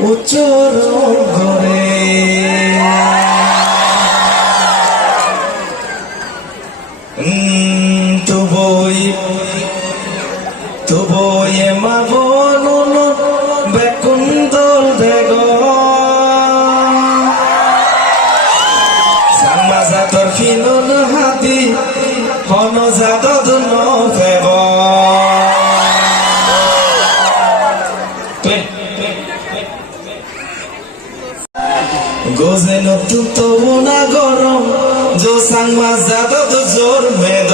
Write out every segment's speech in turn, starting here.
উচ্চরণ করে তবই মা বলুন বেকুন্দল বেগ সাংমা জাতর ফিনুন হাতি হন জাতদ নভেব গোজে নতুন তবু না গরম জো সাংমা জাতদ জোর মেদ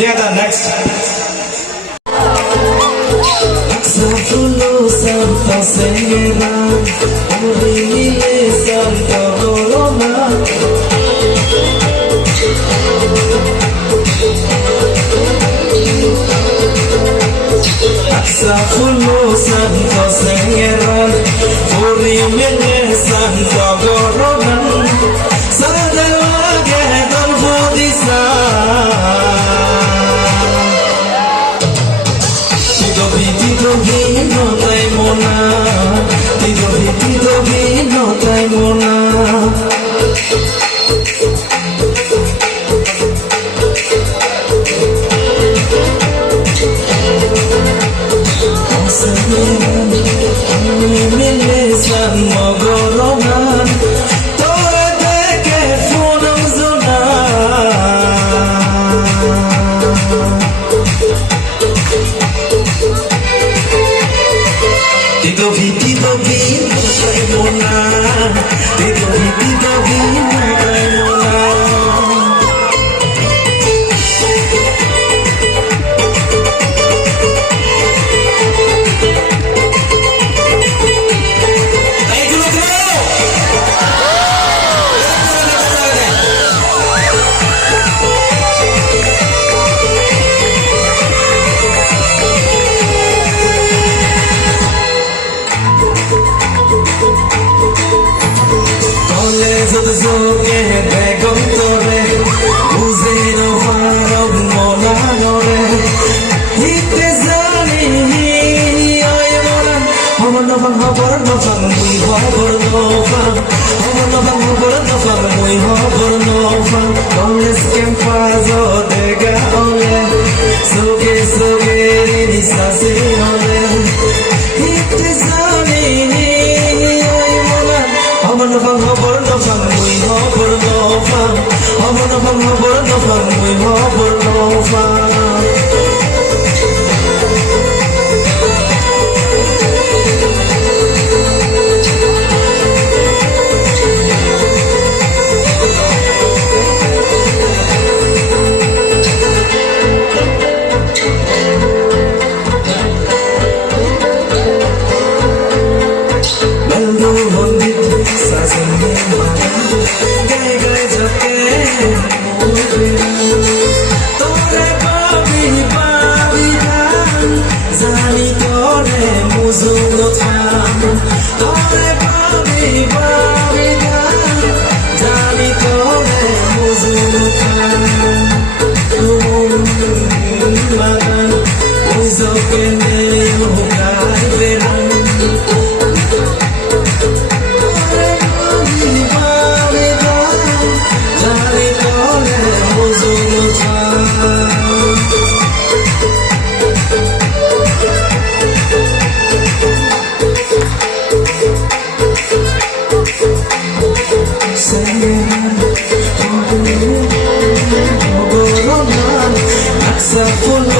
together next Safulo Santa Senera Urile Santa Corona Safulo Santa Senera Urile Santa Corona Sadala Gedal Bodisa Notay mona, notay mona. Milisan mogoronan, tore deke funam zona. Tito vi, notay mona. Tito vi, notay mona. Zoge begom tore Uzeno farog molanore Hite zani ay molan Homor nofang hobor nofang mui hobor nofang Homor nofang hobor nofang mui hobor nofang Oles kempazo dega ole Soge soge rini sase ole Hite zani ay molan Homor nofang hobor nofang mui hobor nofang Homor nofang hobor nofang mui hobor nofang Full